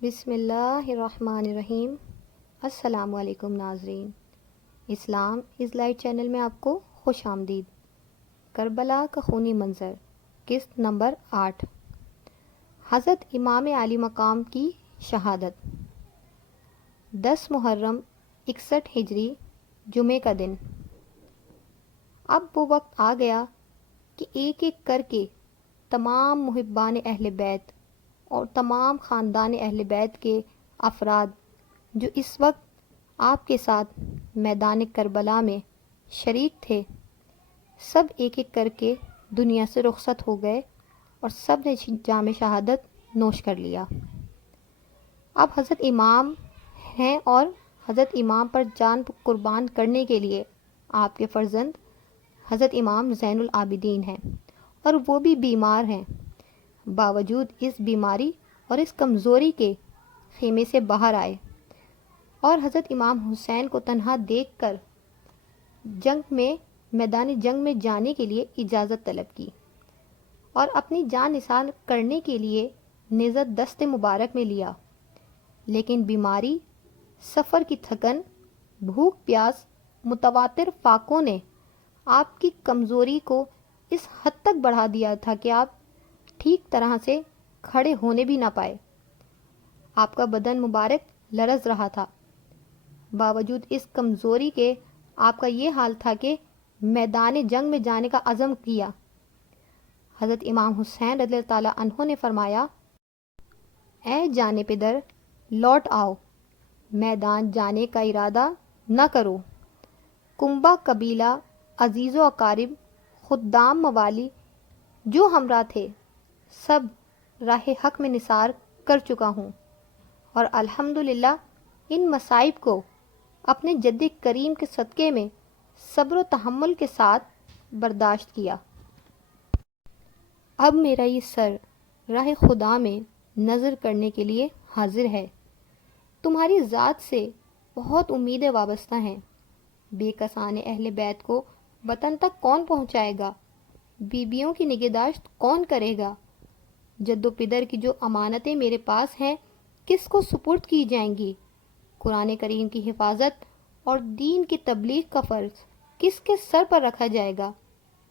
بسم اللہ الرحمن الرحیم۔ السلام علیکم ناظرین، اسلام از لائٹ چینل میں آپ کو خوش آمدید۔ کربلا کا خونی منظر، قسط نمبر 8۔ حضرت امام عالی مقام کی شہادت۔ 10 محرم 61 ہجری، جمعہ کا دن۔ اب وہ وقت آ گیا کہ ایک ایک کر کے تمام محبان اہل بیت اور تمام خاندان اہل بیت کے افراد جو اس وقت آپ کے ساتھ میدان کربلا میں شریک تھے، سب ایک ایک کر کے دنیا سے رخصت ہو گئے اور سب نے جام شہادت نوش کر لیا۔ اب حضرت امام ہیں اور حضرت امام پر جان قربان کرنے کے لیے آپ کے فرزند حضرت امام زین العابدین ہیں، اور وہ بھی بیمار ہیں۔ باوجود اس بیماری اور اس کمزوری کے خیمے سے باہر آئے اور حضرت امام حسین کو تنہا دیکھ کر میدان جنگ میں جانے کے لیے اجازت طلب کی اور اپنی جان نثار کرنے کے لیے نیزہ دست مبارک میں لیا، لیکن بیماری، سفر کی تھکن، بھوک پیاس، متواتر فاقوں نے آپ کی کمزوری کو اس حد تک بڑھا دیا تھا کہ آپ ٹھیک طرح سے کھڑے ہونے بھی نہ پائے۔ آپ کا بدن مبارک لرز رہا تھا۔ باوجود اس کمزوری کے آپ کا یہ حال تھا کہ میدان جنگ میں جانے کا عزم کیا۔ حضرت امام حسین رضی اللہ تعالیٰ عنہ نے فرمایا، اے جان پدر، لوٹ آؤ، میدان جانے کا ارادہ نہ کرو۔ کنبہ قبیلہ، عزیز و اقارب، خدام، موالی جو ہمراہ تھے، سب راہ حق میں نثار کر چکا ہوں، اور الحمدللہ ان مصائب کو اپنے جد کریم کے صدقے میں صبر و تحمل کے ساتھ برداشت کیا۔ اب میرا یہ سر راہ خدا میں نظر کرنے کے لیے حاضر ہے۔ تمہاری ذات سے بہت امیدیں وابستہ ہیں۔ بے کسان اہل بیت کو وطن تک کون پہنچائے گا؟ بیویوں کی نگہداشت کون کرے گا؟ جد و پدر کی جو امانتیں میرے پاس ہیں، کس کو سپرد کی جائیں گی؟ قرآن کریم کی حفاظت اور دین کی تبلیغ کا فرض کس کے سر پر رکھا جائے گا؟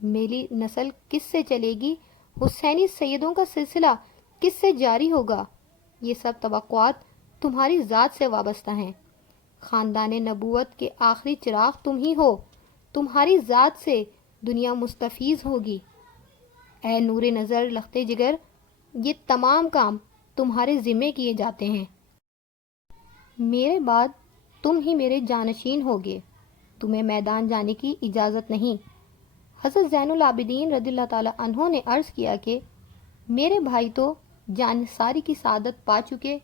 میری نسل کس سے چلے گی؟ حسینی سیدوں کا سلسلہ کس سے جاری ہوگا؟ یہ سب توقعات تمہاری ذات سے وابستہ ہیں۔ خاندان نبوت کے آخری چراغ تم ہی ہو، تمہاری ذات سے دنیا مستفیض ہوگی۔ اے نور نظر، لخت جگر، یہ تمام کام تمہارے ذمے کیے جاتے ہیں۔ میرے بعد تم ہی میرے جانشین ہوگے، تمہیں میدان جانے کی اجازت نہیں۔ حضرت زین العابدین رضی اللہ تعالیٰ عنہ نے عرض کیا کہ میرے بھائی تو جان نثاری کی سعادت پا چکے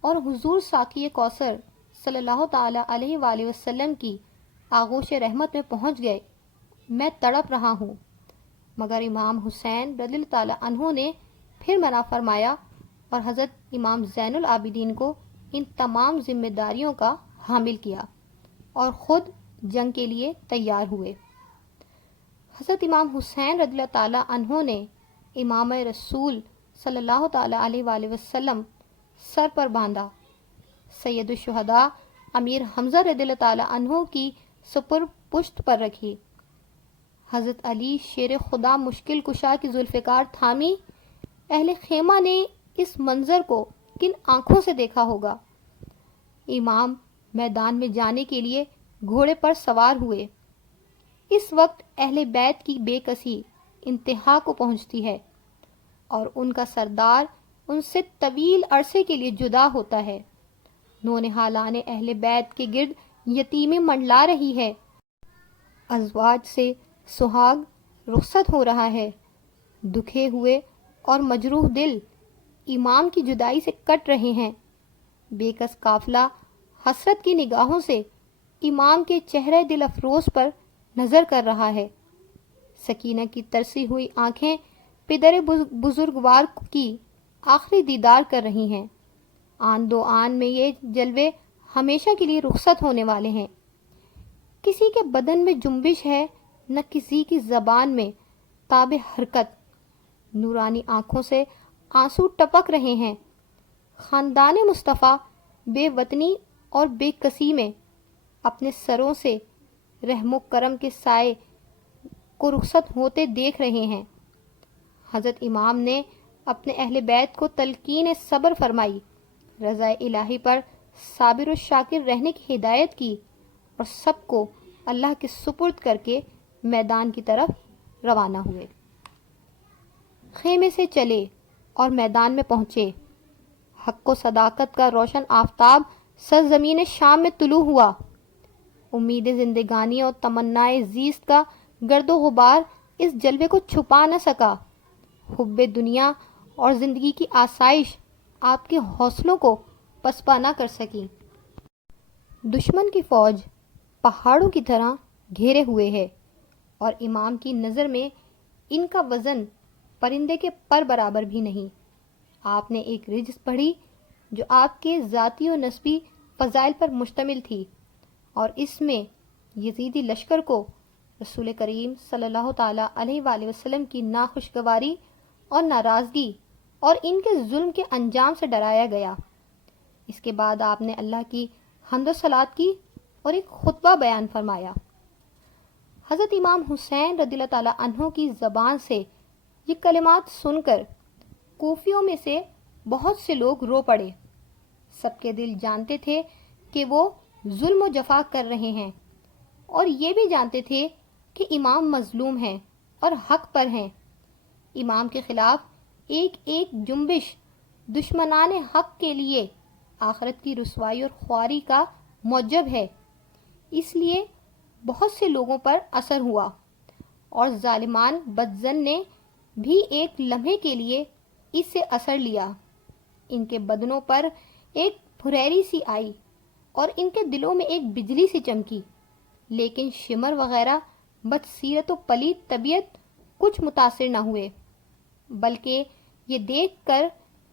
اور حضور ساقی کوثر صلی اللہ تعالیٰ علیہ وآلہ وسلم کی آغوش رحمت میں پہنچ گئے، میں تڑپ رہا ہوں۔ مگر امام حسین رضی اللہ تعالیٰ عنہ نے پھر منع فرمایا اور حضرت امام زین العابدین کو ان تمام ذمہ داریوں کا حامل کیا اور خود جنگ کے لیے تیار ہوئے۔ حضرت امام حسین رضی اللہ تعالیٰ عنہ نے امام رسول صلی اللہ تعالیٰ علیہ وآلہ وسلم سر پر باندھا، سید الشہداء امیر حمزہ رضی اللہ تعالیٰ عنہ کی سپر پشت پر رکھی۔ حضرت علی شیر خدا مشکل کشا کی ذوالفقار تھامی۔ اہل خیمہ نے اس منظر کو کن آنکھوں سے دیکھا ہوگا؟ امام میدان میں جانے کے لیے گھوڑے پر سوار ہوئے۔ اس وقت اہل بیت کی بے کسی انتہا کو پہنچتی ہے اور ان کا سردار ان سے طویل عرصے کے لیے جدا ہوتا ہے۔ نونہالان اہل بیت کے گرد یتیمی منڈلا رہی ہے۔ ازواج سے سہاگ رخصت ہو رہا ہے۔ دکھے ہوئے اور مجروح دل امام کی جدائی سے کٹ رہے ہیں۔ بے کس قافلہ حسرت کی نگاہوں سے امام کے چہرے دل افروز پر نظر کر رہا ہے۔ سکینہ کی ترسی ہوئی آنکھیں پدر بزرگوار کی آخری دیدار کر رہی ہیں۔ آن دو آن میں یہ جلوے ہمیشہ کے لیے رخصت ہونے والے ہیں۔ کسی کے بدن میں جنبش ہے، نہ کسی کی زبان میں تاب حرکت۔ نورانی آنکھوں سے آنسو ٹپک رہے ہیں۔ خاندان مصطفیٰ بے وطنی اور بے کسی میں اپنے سروں سے رحم و کرم کے سائے کو رخصت ہوتے دیکھ رہے ہیں۔ حضرت امام نے اپنے اہل بیت کو تلقین صبر فرمائی، رضا الہی پر صابر و شاکر رہنے کی ہدایت کی اور سب کو اللہ کے سپرد کر کے میدان کی طرف روانہ ہوئے۔ خیمے سے چلے اور میدان میں پہنچے۔ حق و صداقت کا روشن آفتاب سرزمین شام میں طلوع ہوا۔ امید زندگانی اور تمنائے زیست کا گرد و غبار اس جلوے کو چھپا نہ سکا۔ حب دنیا اور زندگی کی آسائش آپ کے حوصلوں کو پسپا نہ کر سکی۔ دشمن کی فوج پہاڑوں کی طرح گھیرے ہوئے ہے اور امام کی نظر میں ان کا وزن پرندے کے پر برابر بھی نہیں۔ آپ نے ایک رجز پڑھی جو آپ کے ذاتی و نسبی فضائل پر مشتمل تھی، اور اس میں یزیدی لشکر کو رسول کریم صلی اللہ تعالیٰ علیہ وآلہ وسلم کی ناخوشگواری اور ناراضگی اور ان کے ظلم کے انجام سے ڈرایا گیا۔ اس کے بعد آپ نے اللہ کی حمد و صلات کی اور ایک خطبہ بیان فرمایا۔ حضرت امام حسین رضی اللہ تعالیٰ عنہ کی زبان سے یہ کلمات سن کر کوفیوں میں سے بہت سے لوگ رو پڑے۔ سب کے دل جانتے تھے کہ وہ ظلم و جفا کر رہے ہیں، اور یہ بھی جانتے تھے کہ امام مظلوم ہیں اور حق پر ہیں۔ امام کے خلاف ایک ایک جنبش دشمنان حق کے لیے آخرت کی رسوائی اور خواری کا موجب ہے۔ اس لیے بہت سے لوگوں پر اثر ہوا، اور ظالمان بدظن نے بھی ایک لمحے کے لیے اس سے اثر لیا۔ ان کے بدنوں پر ایک پھریری سی آئی اور ان کے دلوں میں ایک بجلی سی چمکی، لیکن شمر وغیرہ بدسیرت و پلید طبیعت کچھ متاثر نہ ہوئے، بلکہ یہ دیکھ کر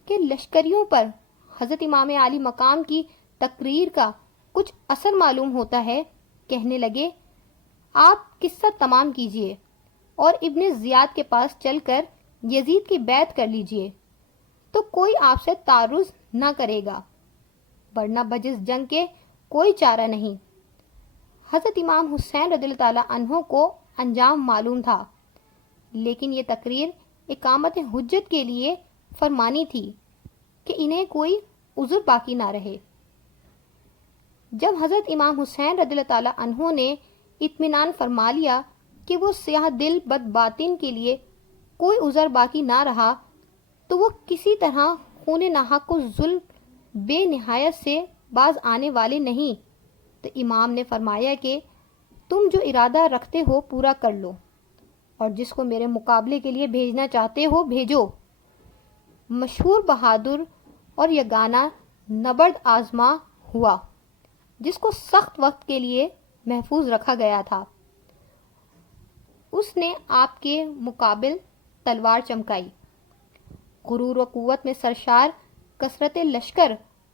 کہ لشکریوں پر حضرت امام عالی مقام کی تقریر کا کچھ اثر معلوم ہوتا ہے، کہنے لگے آپ قصہ تمام کیجئے اور ابن زیاد کے پاس چل کر یزید کی بیعت کر لیجئے، تو کوئی آپ سے تعرض نہ کرے گا، ورنہ بجز جنگ کے کوئی چارہ نہیں۔ حضرت امام حسین رضی اللہ تعالیٰ عنہ کو انجام معلوم تھا، لیکن یہ تقریر اقامت حجت کے لیے فرمانی تھی کہ انہیں کوئی عذر باقی نہ رہے۔ جب حضرت امام حسین رضی اللہ تعالیٰ عنہ نے اطمینان فرما لیا کہ وہ سیاہ دل بد باطن کے لیے کوئی عذر باقی نہ رہا، تو وہ کسی طرح خون ناحق و ظلم بے نہایت سے باز آنے والے نہیں۔ تو امام نے فرمایا کہ تم جو ارادہ رکھتے ہو پورا کر لو، اور جس کو میرے مقابلے کے لیے بھیجنا چاہتے ہو بھیجو۔ مشہور بہادر اور یگانہ نبرد آزما ہوا، جس کو سخت وقت کے لیے محفوظ رکھا گیا تھا۔ اس نے آپ کے مقابل تلوار چمکائی۔ غرور و قوت میں سرشار کثرت لشکر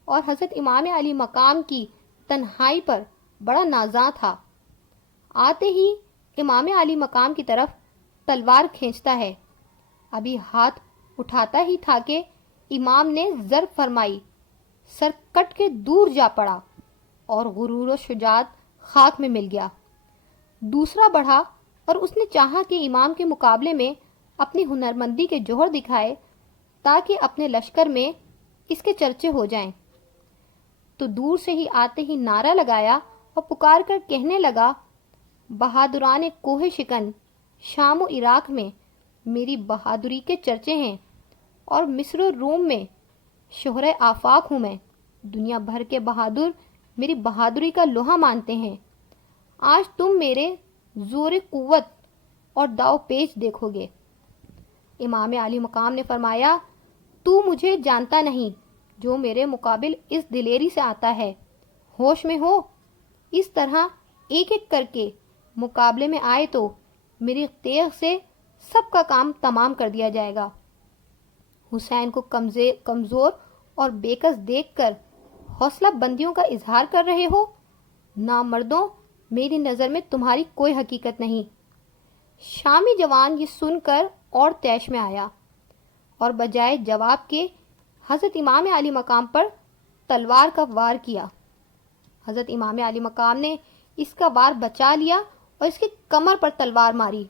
اور حضرت امام علی مقام کی تنہائی پر بڑا نازاں تھا۔ آتے ہی امام علی مقام کی طرف تلوار کھینچتا ہے، ابھی ہاتھ اٹھاتا ہی تھا کہ امام نے ضرب فرمائی، سر کٹ کے دور جا پڑا اور غرور و شجاعت خاک میں مل گیا۔ دوسرا بڑھا اور اس نے چاہا کہ امام کے مقابلے میں اپنی ہنرمندی کے جوہر دکھائے تاکہ اپنے لشکر میں اس کے چرچے ہو جائیں، تو دور سے ہی آتے ہی نعرہ لگایا اور پکار کر کہنے لگا، بہادران کوہ شکن شام و عراق میں میری بہادری کے چرچے ہیں، اور مصر و روم میں شہرِ آفاق ہوں میں۔ دنیا بھر کے بہادر میری بہادری کا لوہا مانتے ہیں۔ آج تم میرے زور قوت اور داؤ پیچ دیکھو گے۔ امام علی مقام نے فرمایا، تو مجھے جانتا نہیں جو میرے مقابل اس دلیری سے آتا ہے، ہوش میں ہو؟ اس طرح ایک ایک کر کے مقابلے میں آئے تو میری تیغ سے سب کا کام تمام کر دیا جائے گا۔ حسین کو کمزور اور بےکس دیکھ کر حوصلہ بندیوں کا اظہار کر رہے ہو؟ نامردوں، میری نظر میں تمہاری کوئی حقیقت نہیں۔ شامی جوان یہ سن کر اور تیش میں آیا، اور بجائے جواب کے حضرت امام علی مقام پر تلوار کا وار کیا۔ حضرت امام علی مقام نے اس کا وار بچا لیا اور اس کے کمر پر تلوار ماری۔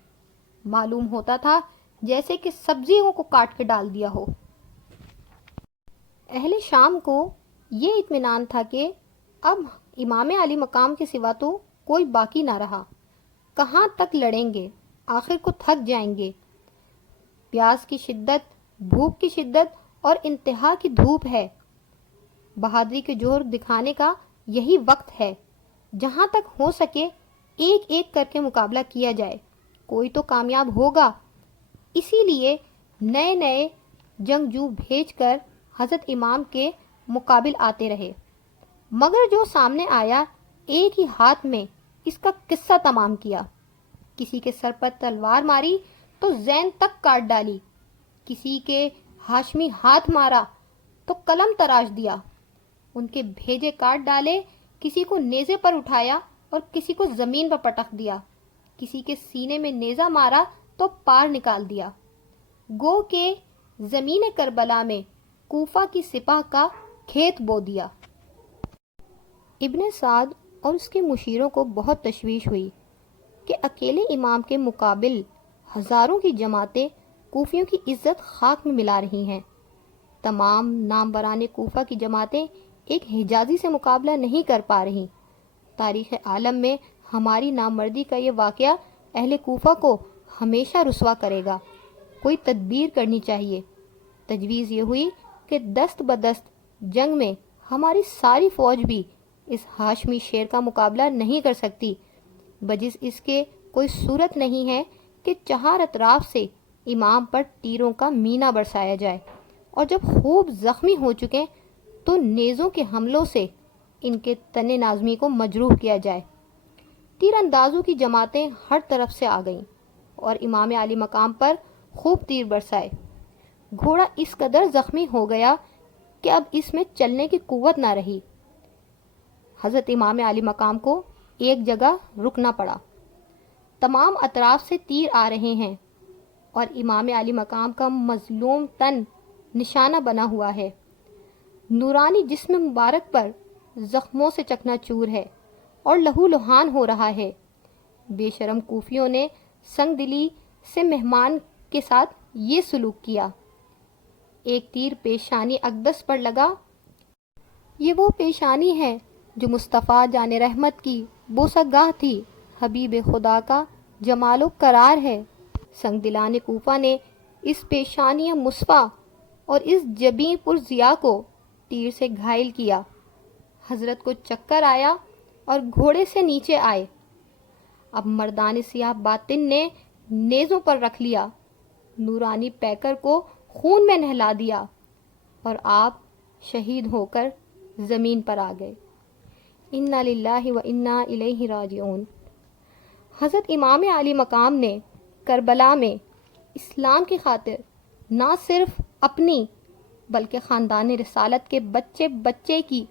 معلوم ہوتا تھا جیسے کہ سبزیوں کو کاٹ کے ڈال دیا ہو۔ اہل شام کو یہ اطمینان تھا کہ اب امام علی مقام کے سوا تو کوئی باقی نہ رہا۔ کہاں تک لڑیں گے، آخر کو تھک جائیں گے۔ پیاس کی شدت، بھوک کی شدت اور انتہا کی دھوپ ہے۔ بہادری کے جوہر دکھانے کا یہی وقت ہے۔ جہاں تک ہو سکے ایک ایک کر کے مقابلہ کیا جائے، کوئی تو کامیاب ہوگا۔ اسی لیے نئے نئے جنگجو بھیج کر حضرت امام کے مقابل آتے رہے، مگر جو سامنے آیا ایک ہی ہاتھ میں اس کا قصہ تمام کیا۔ کسی کے سر پر تلوار ماری تو زین تک کاٹ ڈالی، کسی کے ہاشمی ہاتھ مارا تو قلم تراش دیا، ان کے بھیجے کاٹ ڈالے، کسی کو نیزے پر اٹھایا اور کسی کو زمین پر پٹک دیا، کسی کے سینے میں نیزہ مارا تو پار نکال دیا۔ گو کہ زمین کربلا میں کوفہ کی سپاہ کا کھیت بو دیا۔ ابن سعد اور اس کے مشیروں کو بہت تشویش ہوئی کہ اکیلے امام کے مقابل ہزاروں کی جماعتیں کوفیوں کی عزت خاک میں ملا رہی ہیں۔ تمام ناموران کوفہ کی جماعتیں ایک حجازی سے مقابلہ نہیں کر پا رہی۔ تاریخ عالم میں ہماری نامردی کا یہ واقعہ اہل کوفہ کو ہمیشہ رسوا کرے گا۔ کوئی تدبیر کرنی چاہیے۔ تجویز یہ ہوئی کہ دست بدست جنگ میں ہماری ساری فوج بھی اس ہاشمی شیر کا مقابلہ نہیں کر سکتی، بجز اس کے کوئی صورت نہیں ہے کہ چہار اطراف سے امام پر تیروں کا مینہ برسایا جائے، اور جب خوب زخمی ہو چکے تو نیزوں کے حملوں سے ان کے تن نازمی کو مجروح کیا جائے۔ تیر اندازوں کی جماعتیں ہر طرف سے آ گئیں اور امام علی مقام پر خوب تیر برسائے۔ گھوڑا اس قدر زخمی ہو گیا کہ اب اس میں چلنے کی قوت نہ رہی۔ حضرت امام علی مقام کو ایک جگہ رکنا پڑا۔ تمام اطراف سے تیر آ رہے ہیں اور امام علی مقام کا مظلوم تن نشانہ بنا ہوا ہے۔ نورانی جسم مبارک پر زخموں سے چکنا چور ہے اور لہو لہان ہو رہا ہے۔ بے شرم کوفیوں نے سنگ دلی سے مہمان کے ساتھ یہ سلوک کیا۔ ایک تیر پیشانی اقدس پر لگا۔ یہ وہ پیشانی ہے جو مصطفیٰ جان رحمت کی بوسہ گاہ تھی، حبیب خدا کا جمال و قرار ہے۔ سنگ دلان کوفہ نے اس پیشانی مصفا اور اس جبیں پر ضیا کو تیر سے گھائل کیا۔ حضرت کو چکر آیا اور گھوڑے سے نیچے آئے۔ اب مردان سیاہ باطن نے نیزوں پر رکھ لیا، نورانی پیکر کو خون میں نہلا دیا اور آپ شہید ہو کر زمین پر آ گئے۔ انا للہ و انا الیہ راجعون۔ حضرت امام علی مقام نے کربلا میں اسلام کی خاطر نہ صرف اپنی بلکہ خاندان رسالت کے بچے بچے کی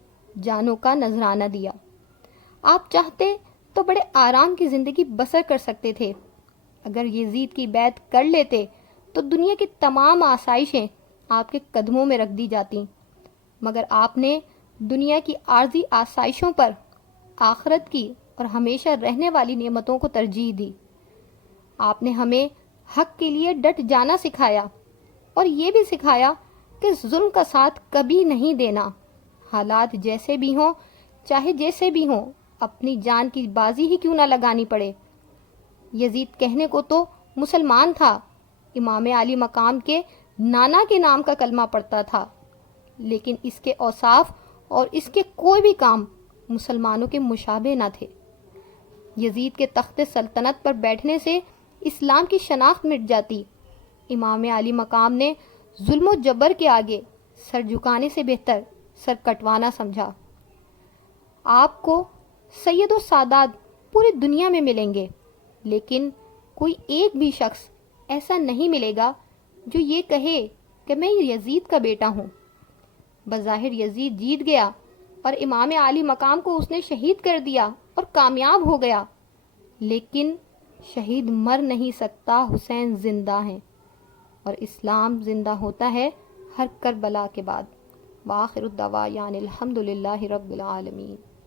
جانوں کا نذرانہ دیا۔ آپ چاہتے تو بڑے آرام کی زندگی بسر کر سکتے تھے۔ اگر یزید کی بیعت کر لیتے تو دنیا کی تمام آسائشیں آپ کے قدموں میں رکھ دی جاتی، مگر آپ نے دنیا کی عارضی آسائشوں پر آخرت کی اور ہمیشہ رہنے والی نعمتوں کو ترجیح دی۔ آپ نے ہمیں حق کے لیے ڈٹ جانا سکھایا اور یہ بھی سکھایا کہ ظلم کا ساتھ کبھی نہیں دینا، حالات جیسے بھی ہوں، چاہے جیسے بھی ہوں، اپنی جان کی بازی ہی کیوں نہ لگانی پڑے۔ یزید کہنے کو تو مسلمان تھا، امام علی مقام کے نانا کے نام کا کلمہ پڑھتا تھا، لیکن اس کے اوصاف اور اس کے کوئی بھی کام مسلمانوں کے مشابہ نہ تھے۔ یزید کے تخت سلطنت پر بیٹھنے سے اسلام کی شناخت مٹ جاتی۔ امام علی مقام نے ظلم و جبر کے آگے سر جھکانے سے بہتر سر کٹوانا سمجھا۔ آپ کو سید و سادات پوری دنیا میں ملیں گے، لیکن کوئی ایک بھی شخص ایسا نہیں ملے گا جو یہ کہے کہ میں یزید کا بیٹا ہوں۔ بظاہر یزید جیت گیا اور امام علی مقام کو اس نے شہید کر دیا اور کامیاب ہو گیا، لیکن شہید مر نہیں سکتا، حسین زندہ ہیں، اور اسلام زندہ ہوتا ہے ہر کربلا کے بعد۔ وآخر الدعوانا الحمد للہ رب العالمین۔